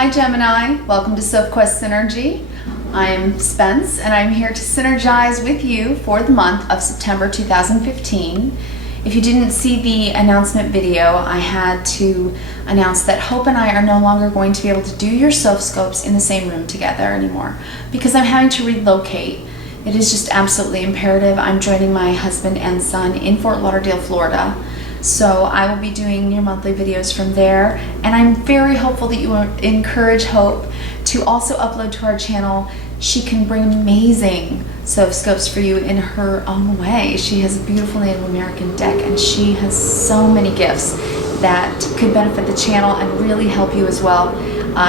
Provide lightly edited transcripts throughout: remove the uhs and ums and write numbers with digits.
Hi Gemini, welcome to Sophquest Synergy. I'm Spence and I'm here to synergize with you for the month of September 2015. If you didn't see the announcement video, I had to announce that Hope and I are no longer going to be able to do your Sophscopes in the same room together anymore because I'm having to relocate. It is just absolutely imperative. I'm joining my husband and son in Fort Lauderdale, Florida. So I will be doing your monthly videos from there, and I'm very hopeful that you will encourage Hope to also upload to our channel. She can bring amazing Sophscopes for you in her own way. She has a beautiful Native American deck, and she has so many gifts that could benefit the channel and really help you as well.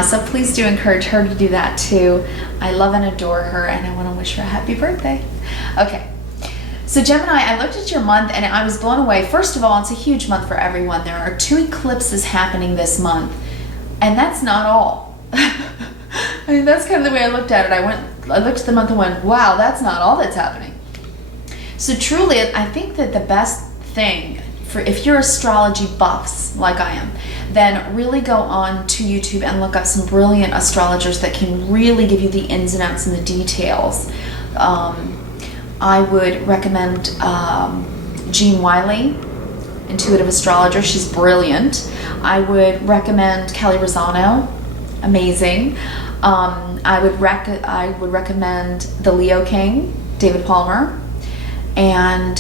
So please do encourage her to do that too. I love and adore her, and I want to wish her a happy birthday. Okay. So Gemini, I looked at your month and I was blown away. First of all, it's a huge month for everyone. There are 2 eclipses happening this month, and that's not all. I mean, that's kind of the way I looked at it. I looked at the month and went, wow, that's not all that's happening. So truly, I think that the best thing for if you're astrology buffs like I am, then really go on to YouTube and look up some brilliant astrologers that can really give you the ins and outs and the details. I would recommend Jean Wiley, intuitive astrologer. She's brilliant. I would recommend Kelly Rosano, amazing. I would recommend the Leo King, David Palmer, and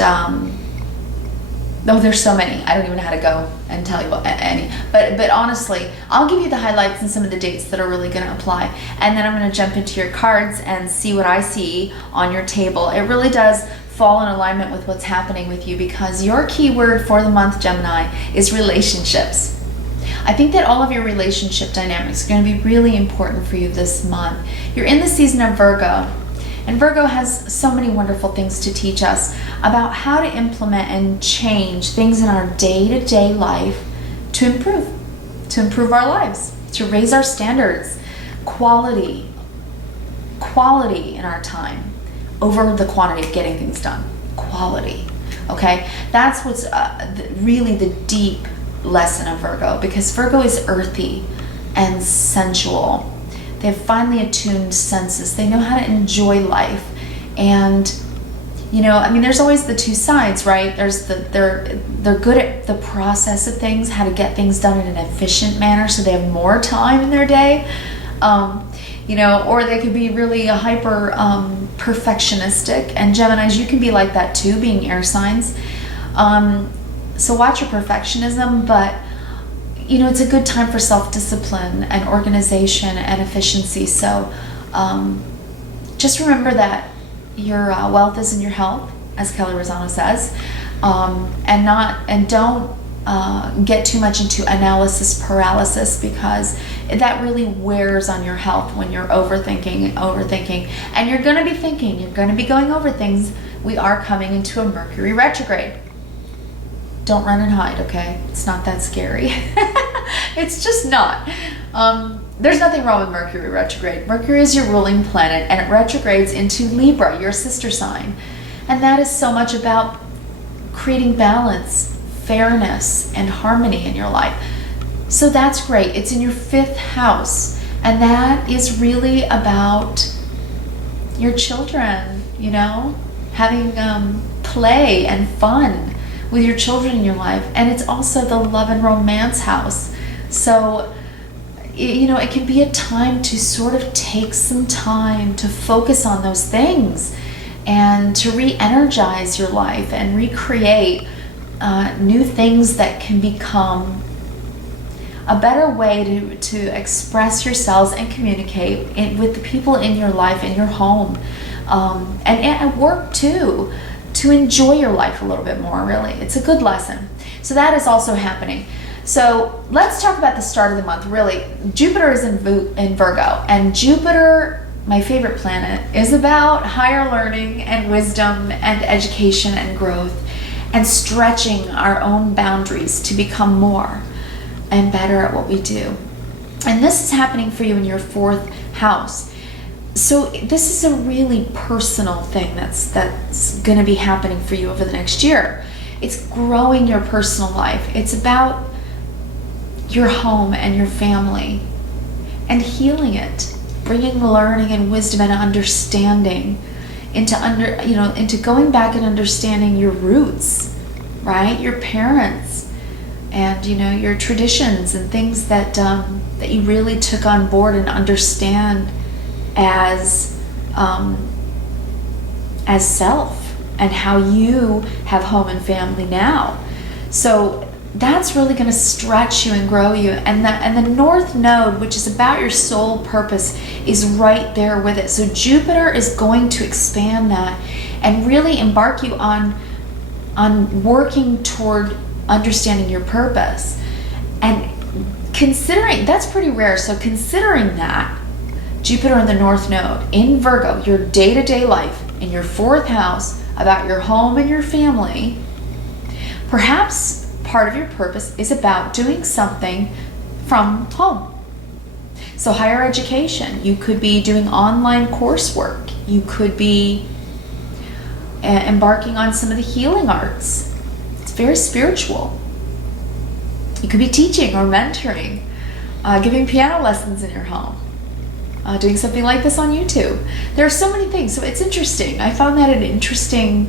there's so many. I don't even know how to go and tell you any. But honestly, I'll give you the highlights and some of the dates that are really going to apply. And then I'm going to jump into your cards and see what I see on your table. It really does fall in alignment with what's happening with you because your keyword for the month, Gemini, is relationships. I think that all of your relationship dynamics are going to be really important for you this month. You're in the season of Virgo. And Virgo has so many wonderful things to teach us about how to implement and change things in our day-to-day life to improve our lives, to raise our standards, quality in our time over the quantity of getting things done. Quality, okay? That's what's really the deep lesson of Virgo, because Virgo is earthy and sensual. They have finely attuned senses. They know how to enjoy life. And, you know, I mean, there's always the 2 sides, right? There's they're good at the process of things, how to get things done in an efficient manner so they have more time in their day. You know, or they could be really hyper perfectionistic. And Geminis, you can be like that too, being air signs. So watch your perfectionism, but you know, it's a good time for self-discipline and organization and efficiency. So just remember that your wealth is in your health, as Kelly Rosano says, and don't get too much into analysis paralysis, because that really wears on your health when you're overthinking, and you're going to be thinking, you're going to be going over things. We are coming into a Mercury retrograde. Don't run and hide, okay? It's not that scary. It's just not. There's nothing wrong with Mercury retrograde. Mercury is your ruling planet, and it retrogrades into Libra, your sister sign. And that is so much about creating balance, fairness, and harmony in your life. So that's great. It's in your 5th house, and that is really about your children, you know, having play and fun with your children in your life. And it's also the love and romance house. So, you know, it can be a time to sort of take some time to focus on those things and to re-energize your life and recreate new things that can become a better way to express yourselves and communicate with the people in your life, in your home, and at work too, to enjoy your life a little bit more, really. It's a good lesson. So that is also happening. So let's talk about the start of the month, really. Jupiter is in Virgo, and Jupiter, my favorite planet, is about higher learning and wisdom and education and growth and stretching our own boundaries to become more and better at what we do. And this is happening for you in your 4th house. So this is a really personal thing that's going to be happening for you over the next year. It's growing your personal life. It's about your home and your family and healing it, bringing learning and wisdom and understanding into going back and understanding your roots, right? Your parents, and your traditions and things that you really took on board and understand as self, and how you have home and family now. So that's really going to stretch you and grow you. And the North Node, which is about your soul purpose, is right there with it. So Jupiter is going to expand that and really embark you on working toward understanding your purpose. And considering, that's pretty rare. So considering that, Jupiter in the North Node in Virgo, your day-to-day life in your 4th house, about your home and your family, perhaps part of your purpose is about doing something from home. So higher education, you could be doing online coursework. You could be embarking on some of the healing arts. It's very spiritual. You could be teaching or mentoring, giving piano lessons in your home, doing something like this on YouTube. There are so many things. So it's interesting. I found that an interesting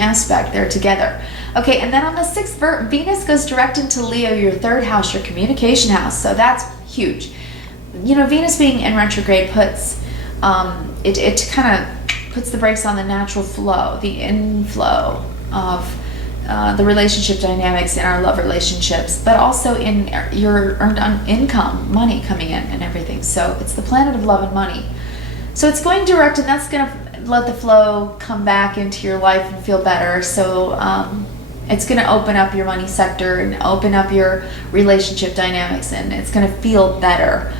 aspect there together. Okay, and then on the 6th, Venus goes direct into Leo, your 3rd house, your communication house. So that's huge. Venus being in retrograde puts it kind of puts the brakes on the natural flow, the inflow of the relationship dynamics in our love relationships, but also in your earned income, money coming in and everything. So it's the planet of love and money. So it's going direct, and that's going to let the flow come back into your life and feel better. So it's going to open up your money sector and open up your relationship dynamics, and it's going to feel better.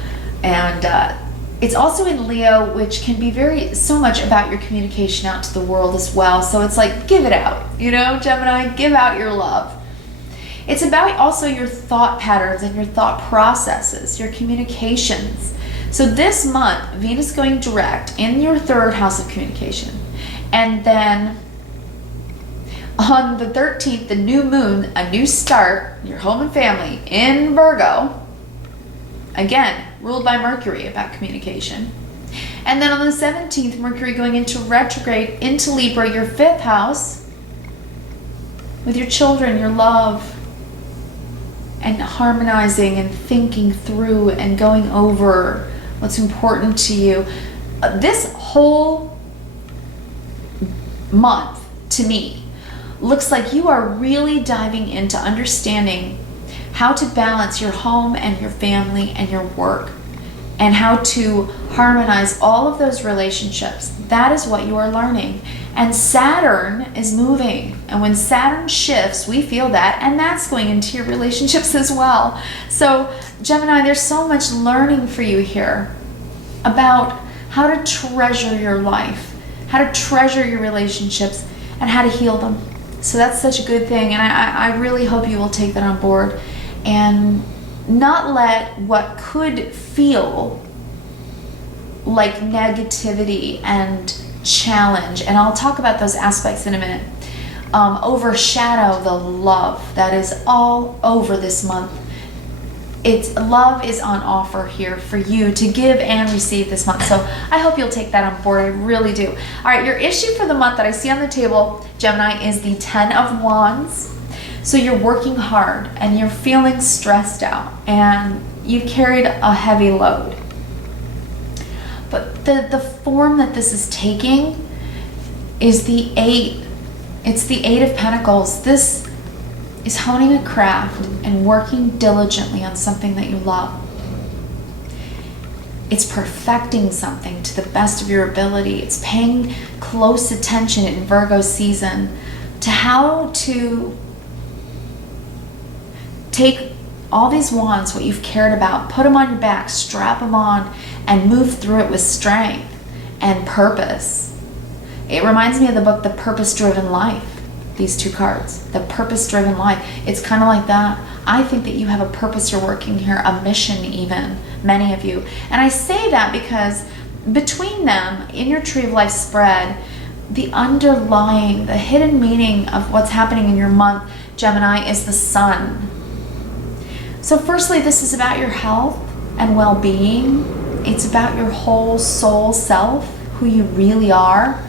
And it's also in Leo, which can be so much about your communication out to the world as well. So it's like, give it out, Gemini, give out your love. It's about also your thought patterns and your thought processes, your communications. So this month, Venus going direct in your 3rd house of communication. And then on the 13th, the new moon, a new start, your home and family in Virgo, again, ruled by Mercury, about communication. And then on the 17th, Mercury going into retrograde into Libra, your 5th house, with your children, your love, and harmonizing and thinking through and going over what's important to you. This whole month, to me, looks like you are really diving into understanding how to balance your home and your family and your work, and how to harmonize all of those relationships. That is what you are learning. And Saturn is moving. And when Saturn shifts, we feel that, and that's going into your relationships as well. So Gemini, there's so much learning for you here about how to treasure your life, how to treasure your relationships, and how to heal them. So that's such a good thing. And I really hope you will take that on board and not let what could feel like negativity and challenge, and I'll talk about those aspects in a minute, overshadow the love that is all over this month. Love is on offer here for you to give and receive this month. So I hope you'll take that on board. I really do. All right, your issue for the month that I see on the table, Gemini, is the 10 of Wands. So you're working hard and you're feeling stressed out and you carried a heavy load. But the form that this is taking is the 8. It's the 8 of Pentacles. This is honing a craft and working diligently on something that you love. It's perfecting something to the best of your ability. It's paying close attention in Virgo season to how to take all these wands, what you've cared about, put them on your back, strap them on, and move through it with strength and purpose. It reminds me of the book, The Purpose-Driven Life. These 2 cards, The Purpose-Driven Life. It's kind of like that. I think that you have a purpose you're working here, a mission even, many of you. And I say that because between them, in your Tree of Life spread, the underlying, the hidden meaning of what's happening in your month, Gemini, is the sun. So firstly, this is about your health and well-being. It's about your whole soul self, who you really are,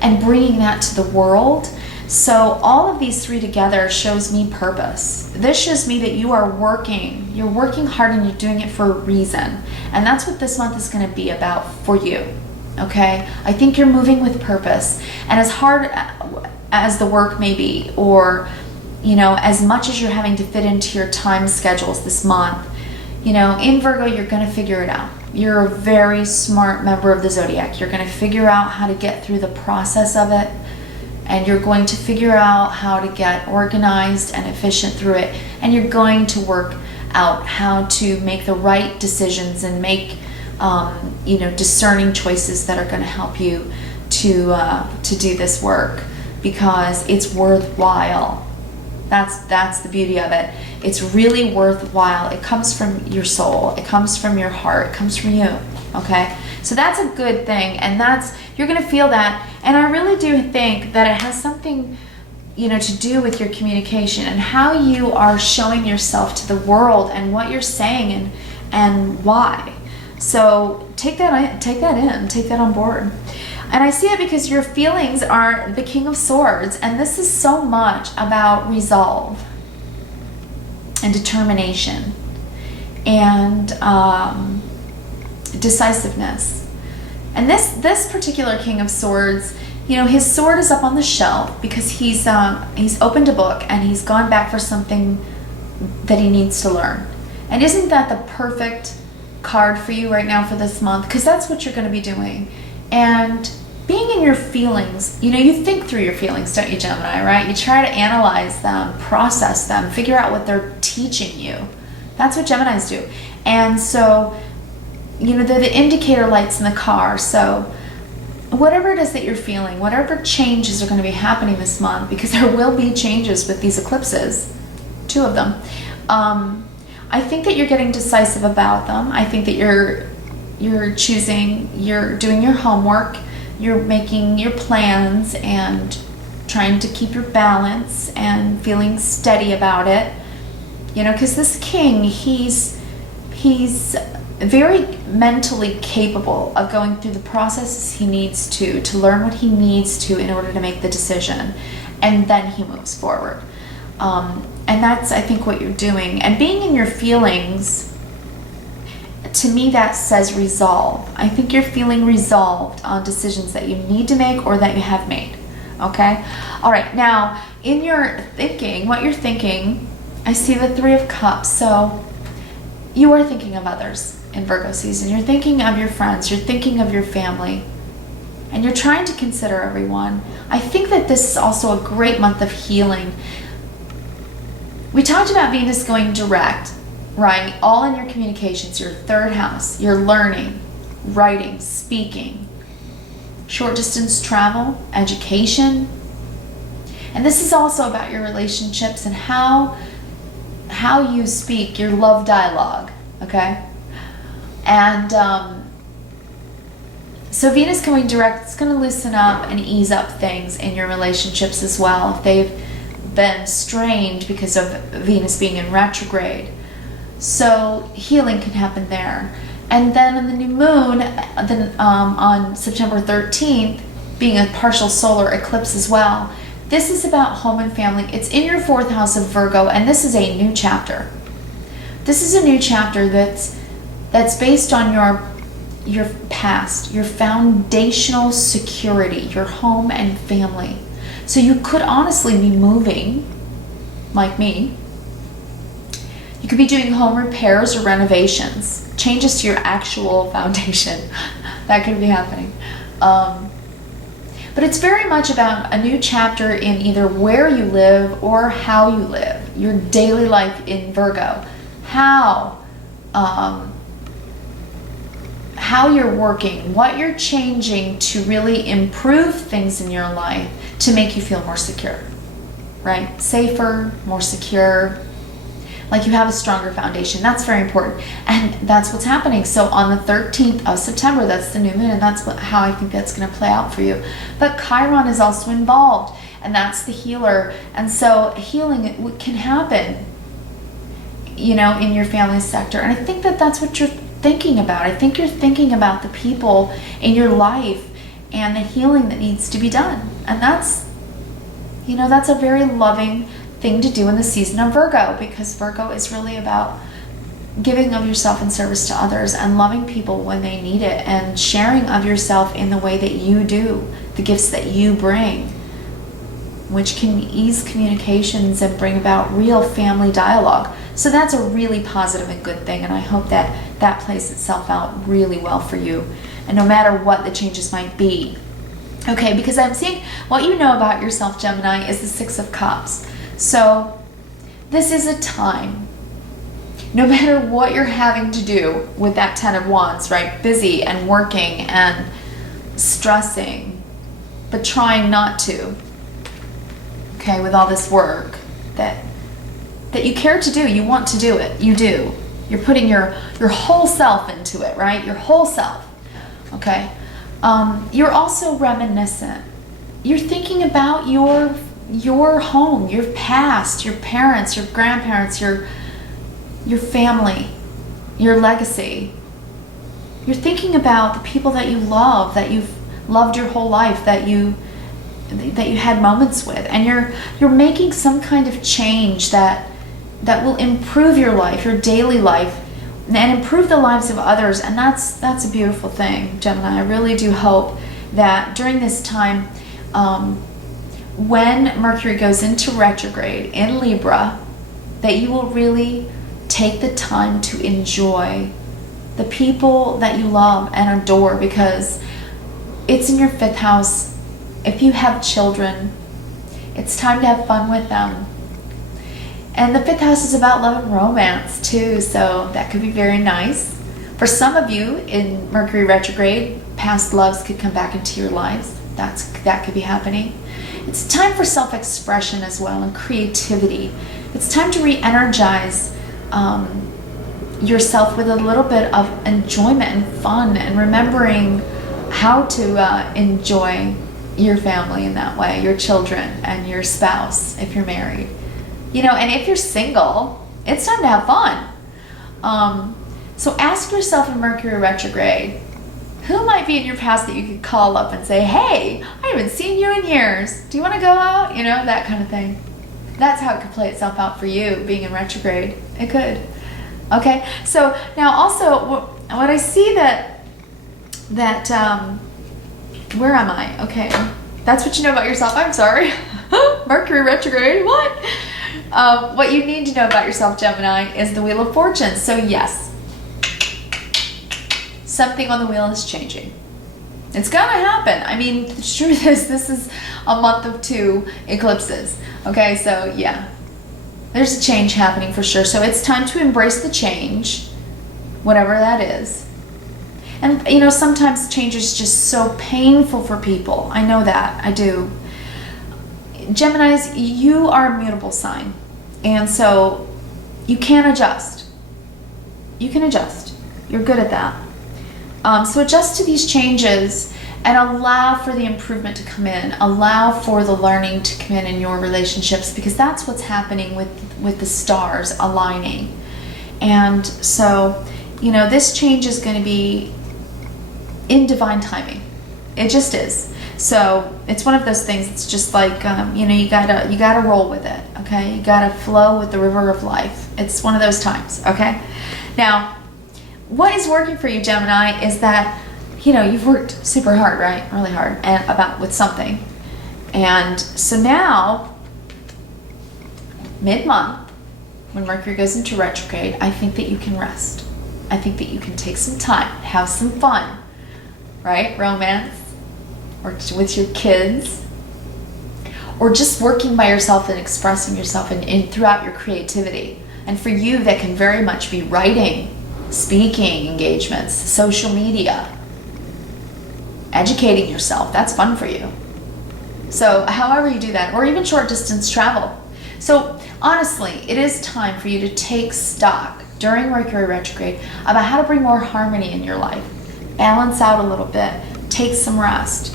and bringing that to the world. So all of these three together shows me purpose. This shows me that you are working. You're working hard and you're doing it for a reason. And that's what this month is going to be about for you. Okay? I think you're moving with purpose. And as hard as the work may be, or, you know, as much as you're having to fit into your time schedules this month, you know, in Virgo, you're going to figure it out. You're a very smart member of the zodiac. You're going to figure out how to get through the process of it. And you're going to figure out how to get organized and efficient through it. And you're going to work out how to make the right decisions and make, you know, discerning choices that are going to help you to do this work, because it's worthwhile. That's the beauty of it. It's really worthwhile. It comes from your soul. It comes from your heart. It comes from you. Okay? So that's a good thing, and you're going to feel that. And I really do think that it has something, you know, to do with your communication and how you are showing yourself to the world and what you're saying and why. So take that in, take that on board. And I see it because your feelings are the King of Swords, and this is so much about resolve and determination and decisiveness. And this particular King of Swords, you know, his sword is up on the shelf because he's opened a book and he's gone back for something that he needs to learn. And isn't that the perfect card for you right now for this month? Because that's what you're going to be doing. And being in your feelings, you know, you think through your feelings, don't you, Gemini, right? You try to analyze them, process them, figure out what they're teaching you. That's what Geminis do. And so, you know, they're the indicator lights in the car. So whatever it is that you're feeling, whatever changes are going to be happening this month, because there will be changes with these eclipses, 2 of them, I think that you're getting decisive about them. I think that you're choosing, you're doing your homework, you're making your plans and trying to keep your balance and feeling steady about it. You know, because this king, he's very mentally capable of going through the processes he needs to learn what he needs to in order to make the decision, and then he moves forward. And that's, I think, what you're doing. And being in your feelings, to me, that says resolve. I think you're feeling resolved on decisions that you need to make or that you have made. Okay? All right. Now, in your thinking, what you're thinking, I see the 3 of Cups. So you are thinking of others in Virgo season. You're thinking of your friends. You're thinking of your family. And you're trying to consider everyone. I think that this is also a great month of healing. We talked about Venus going direct, right? All in your communications, your 3rd house, your learning, writing, speaking, short distance travel, education. And this is also about your relationships and how you speak, your love dialogue, okay? And so Venus going direct, it's going to loosen up and ease up things in your relationships as well. If they've been strained because of Venus being in retrograde. So healing can happen there. And then on the new moon, on September 13th, being a partial solar eclipse as well, this is about home and family. It's in your 4th house of Virgo, and this is a new chapter. This is a new chapter that's based on your past, your foundational security, your home and family. So you could honestly be moving, like me. You could be doing home repairs or renovations, changes to your actual foundation. That could be happening. But it's very much about a new chapter in either where you live or how you live, your daily life in Virgo. How you're working, what you're changing to really improve things in your life to make you feel more secure, right? Safer, more secure, like you have a stronger foundation. That's very important. And that's what's happening. So on the 13th of September, that's the new moon, and that's how I think that's going to play out for you. But Chiron is also involved, and that's the healer. And so healing can happen you know, in your family sector. And I think that that's what you're thinking about. I think you're thinking about the people in your life and the healing that needs to be done. And that's, you know, that's a very loving thing to do in the season of Virgo, because Virgo is really about giving of yourself in service to others and loving people when they need it, and sharing of yourself in the way that you do, the gifts that you bring, which can ease communications and bring about real family dialogue. So that's a really positive and good thing, and I hope that that plays itself out really well for you, and no matter what the changes might be. Okay, because I'm seeing what you know about yourself, Gemini, is the Six of Cups. So this is a time, no matter what you're having to do with that Ten of Wands, right? Busy and working and stressing, but trying not to, okay, with all this work that you care to do, you want to do it, you do. You're putting your whole self into it, right? Your whole self, okay? You're also reminiscent. You're thinking about your home, your past, your parents, your grandparents, your family, your legacy. You're thinking about the people that you love, that you've loved your whole life, that you had moments with, and you're making some kind of change that will improve your life, your daily life, and improve the lives of others. And that's a beautiful thing, Gemini. I really do hope that during this time, when Mercury goes into retrograde in Libra, that you will really take the time to enjoy the people that you love and adore, because it's in your 5th house. If you have children, it's time to have fun with them. And the 5th house is about love and romance too, so that could be very nice. For some of you in Mercury retrograde, past loves could come back into your lives. That could be happening. It's time for self-expression as well, and creativity. It's time to re-energize yourself with a little bit of enjoyment and fun, and remembering how to enjoy your family in that way, your children and your spouse if you're married. You know, and if you're single, it's time to have fun. So ask yourself in Mercury retrograde, who might be in your past that you could call up and say, hey, I haven't seen you in years. Do you want to go out? You know, that kind of thing. That's how it could play itself out for you, being in retrograde. It could. Okay, so now also, what I see that where am I? Okay, that's what you know about yourself. I'm sorry. Mercury retrograde, what? What you need to know about yourself, Gemini, is the Wheel of Fortune. So yes, something on the wheel is changing. It's gonna happen. I mean, the truth is, this is a month of 2 eclipses. Okay, so yeah, there's a change happening for sure. So it's time to embrace the change, whatever that is. And you know, sometimes change is just so painful for people. I know that, I do. Geminis, you are a mutable sign, and so you can adjust. You can adjust. You're good at that. So adjust to these changes and allow for the improvement to come in. Allow for the learning to come in your relationships, because that's what's happening with the stars aligning. And so, you know, this change is going to be in divine timing. It just is. So it's one of those things. It's just like, you know, you gotta roll with it. Okay, you gotta flow with the river of life. It's one of those times. Okay. Now, what is working for you, Gemini, is that, you know, you've worked super hard, right? Really hard, and with something. And so now, mid-month, when Mercury goes into retrograde, I think that you can rest. I think that you can take some time, have some fun, right? Romance, or with your kids, or just working by yourself and expressing yourself and throughout your creativity. And for you, that can very much be writing, speaking engagements, social media, educating yourself. That's fun for you. So however you do that, or even short distance travel. So honestly, it is time for you to take stock during Mercury retrograde about how to bring more harmony in your life. Balance out a little bit. Take some rest.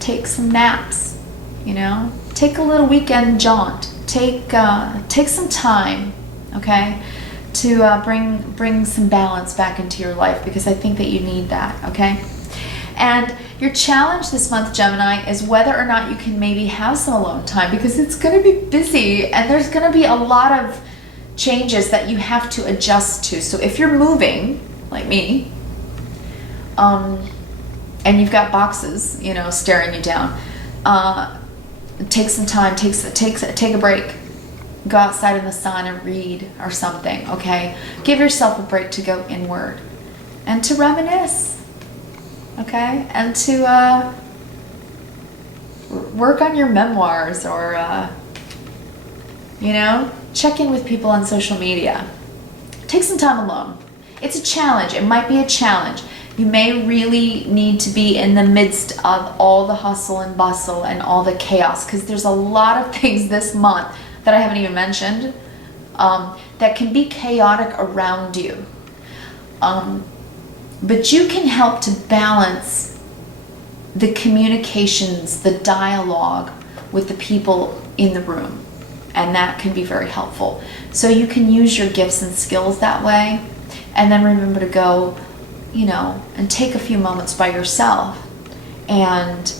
Take some naps. You know, take a little weekend jaunt. Take some time, okay, bring some balance back into your life, because I think that you need that, okay? And your challenge this month, Gemini, is whether or not you can maybe have some alone time, because it's going to be busy and there's going to be a lot of changes that you have to adjust to. So if you're moving, like me, and you've got boxes, you know, staring you down, take some time, take a break. Go outside in the sun and read or something, okay? Give yourself a break to go inward and to reminisce, okay? And to work on your memoirs, or, you know, check in with people on social media. Take some time alone. It's a challenge. It might be a challenge. You may really need to be in the midst of all the hustle and bustle and all the chaos, because there's a lot of things this month that I haven't even mentioned, that can be chaotic around you. But you can help to balance the communications, the dialogue with the people in the room. And that can be very helpful. So you can use your gifts and skills that way. And then remember to go, you know, and take a few moments by yourself and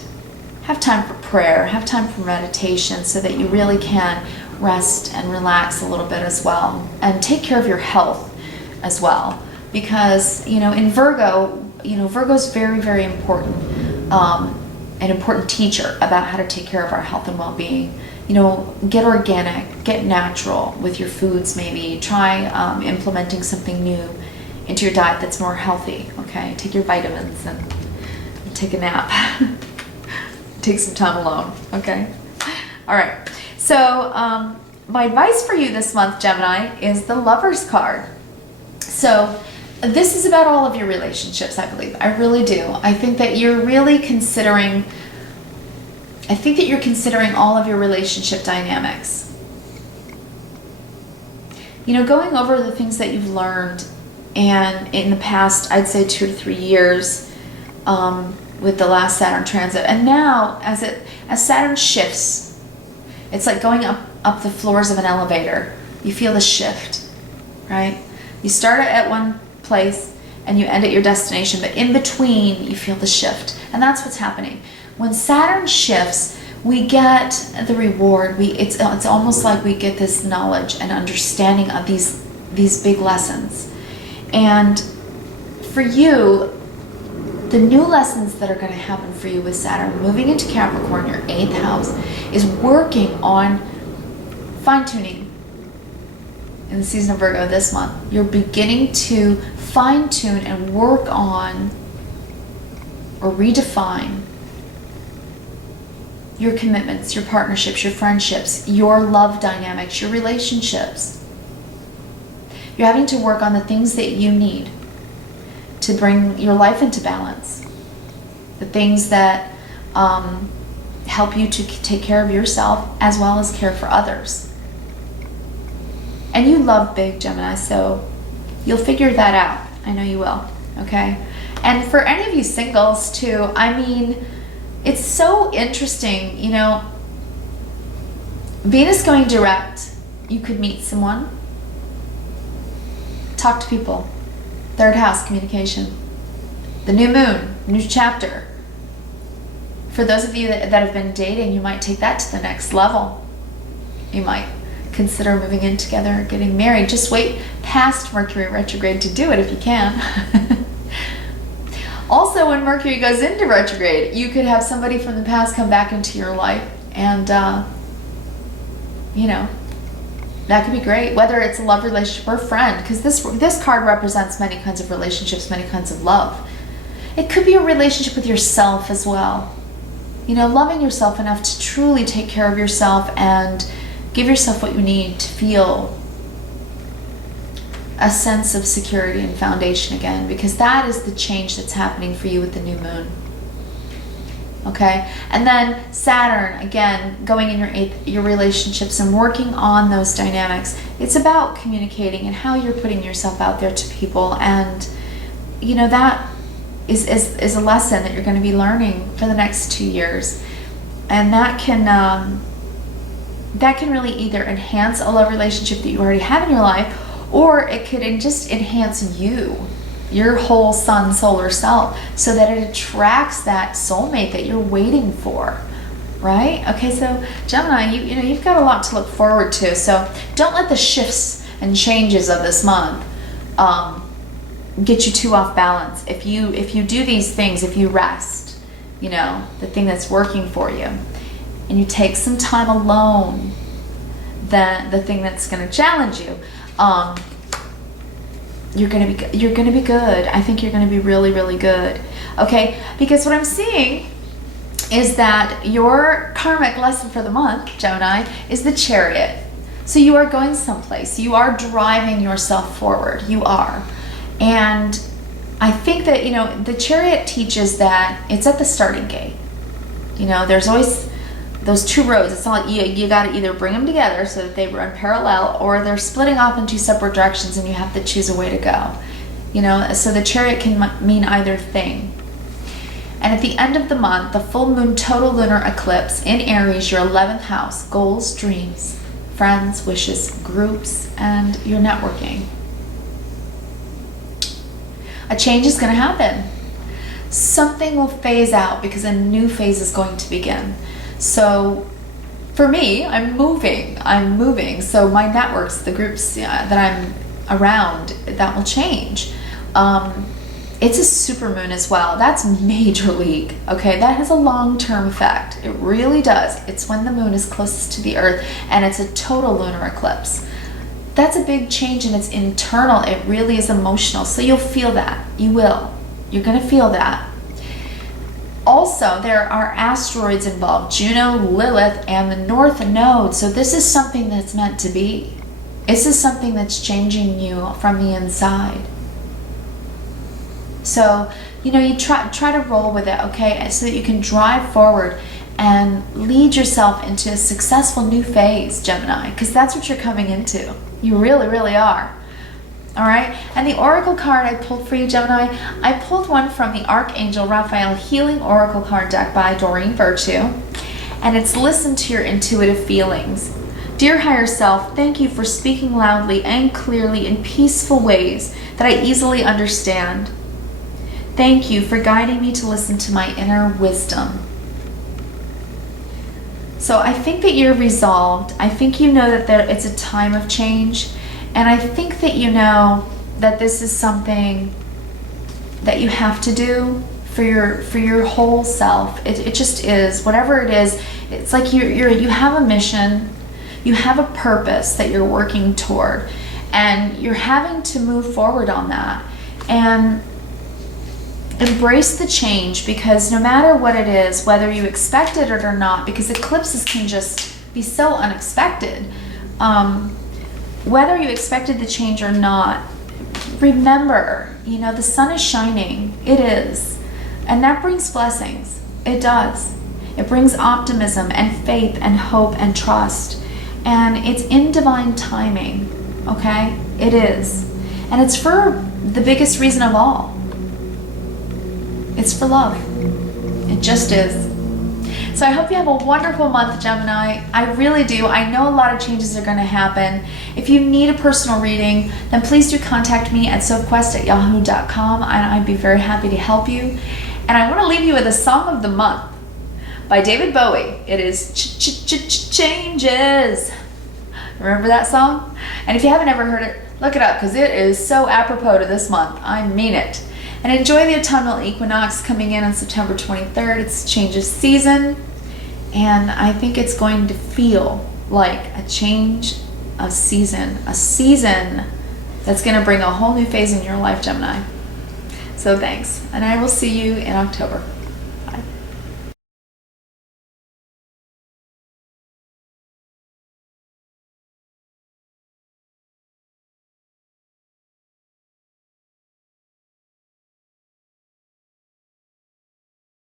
have time for prayer, have time for meditation, so that you really can rest and relax a little bit as well, and take care of your health as well, because, you know, in Virgo, you know, Virgo's very, very important, an important teacher about how to take care of our health and well-being. You know, get organic, get natural with your foods. Maybe try implementing something new into your diet that's more healthy, okay? Take your vitamins and take a nap. Take some time alone, okay? All right. So my advice for you this month, Gemini, is the Lover's card. So this is about all of your relationships, I believe. I really do. I think that you're really considering, all of your relationship dynamics. You know, going over the things that you've learned, and in the past, I'd say 2 to 3 years, with the last Saturn transit. And now, as Saturn shifts, it's like going up the floors of an elevator. You feel the shift, right? You start at one place and you end at your destination, but in between, you feel the shift. And that's what's happening. When Saturn shifts, we get the reward. It's almost like we get this knowledge and understanding of these big lessons. And for you, the new lessons that are going to happen for you with Saturn moving into Capricorn, your 8th house, is working on fine-tuning. In the season of Virgo this month, you're beginning to fine-tune and work on or redefine your commitments, your partnerships, your friendships, your love dynamics, your relationships. You're having to work on the things that you need to bring your life into balance. The things that help you to take care of yourself as well as care for others. And you love big, Gemini, so you'll figure that out. I know you will, okay? And for any of you singles too, I mean, it's so interesting, you know, Venus going direct, you could meet someone, talk to people. 3rd house, communication. The new moon, new chapter. For those of you that have been dating, you might take that to the next level. You might consider moving in together, getting married. Just wait past Mercury retrograde to do it if you can. Also, when Mercury goes into retrograde, you could have somebody from the past come back into your life, and you know, that could be great, whether it's a love relationship or a friend, because this card represents many kinds of relationships, many kinds of love. It could be a relationship with yourself as well. You know, loving yourself enough to truly take care of yourself and give yourself what you need to feel a sense of security and foundation again, because that is the change that's happening for you with the new moon. Okay, and then Saturn, again, going in your relationships and working on those dynamics. It's about communicating and how you're putting yourself out there to people, and you know, that is a lesson that you're going to be learning for the next 2 years, and that can really either enhance a love relationship that you already have in your life, Or it could just enhance you, your whole sun solar self, so that it attracts that soulmate that you're waiting for, right? Okay, so Gemini, you've got a lot to look forward to. So don't let the shifts and changes of this month get you too off balance. If you do these things, if you rest, the thing that's working for you, and you take some time alone, then the thing that's going to challenge you, you're gonna be good. I think you're gonna be really, really good. Okay, because what I'm seeing is that your karmic lesson for the month, Gemini, is the Chariot. So you are going someplace. You are driving yourself forward. You are. And I think that, the Chariot teaches that it's at the starting gate. There's always those two roads. It's not like you got to either bring them together so that they run parallel, or they're splitting off in two separate directions and you have to choose a way to go. So the Chariot can mean either thing. And at the end of the month, the full moon total lunar eclipse in Aries, your 11th house, goals, dreams, friends, wishes, groups, and your networking. A change is going to happen. Something will phase out because a new phase is going to begin. So for me, I'm moving. So my networks, the groups that I'm around, that will change. It's a super moon as well. That's major league. Okay, that has a long-term effect. It really does. It's when the moon is closest to the earth and it's a total lunar eclipse. That's a big change, and it's internal. It really is emotional. So you'll feel that. You will. You're going to feel that. Also, there are asteroids involved, Juno, Lilith, and the North Node. So this is something that's meant to be. This is something that's changing you from the inside. So, you try to roll with it, okay? So that you can drive forward and lead yourself into a successful new phase, Gemini, because that's what you're coming into. You really, really are. All right, and the Oracle card I pulled for you, Gemini, I pulled one from the Archangel Raphael Healing Oracle card deck by Doreen Virtue, and it's listen to your intuitive feelings. Dear higher self, thank you for speaking loudly and clearly in peaceful ways that I easily understand. Thank you for guiding me to listen to my inner wisdom. So I think that you're resolved. I think you know that it's a time of change. And I think that you know that this is something that you have to do for your whole self. It just is. Whatever it is, it's like you have a mission, you have a purpose that you're working toward, and you're having to move forward on that. And embrace the change, because no matter what it is, whether you expect it or not, because eclipses can just be so unexpected, whether you expected the change or not, remember, the sun is shining. It is. And that brings blessings. It does. It brings optimism and faith and hope and trust. And it's in divine timing, okay? It is. And it's for the biggest reason of all. It's for love. It just is. So I hope you have a wonderful month, Gemini. I really do. I know a lot of changes are going to happen. If you need a personal reading, then please do contact me at sophquest@yahoo.com, and I'd be very happy to help you. And I want to leave you with a song of the month by David Bowie. It is Changes. Remember that song? And if you haven't ever heard it, look it up, because it is so apropos to this month. I mean it. And enjoy the autumnal equinox coming in on September 23rd. It's change of season, and I think it's going to feel like a change of season, a season that's going to bring a whole new phase in your life, Gemini. So thanks, and I will see you in October.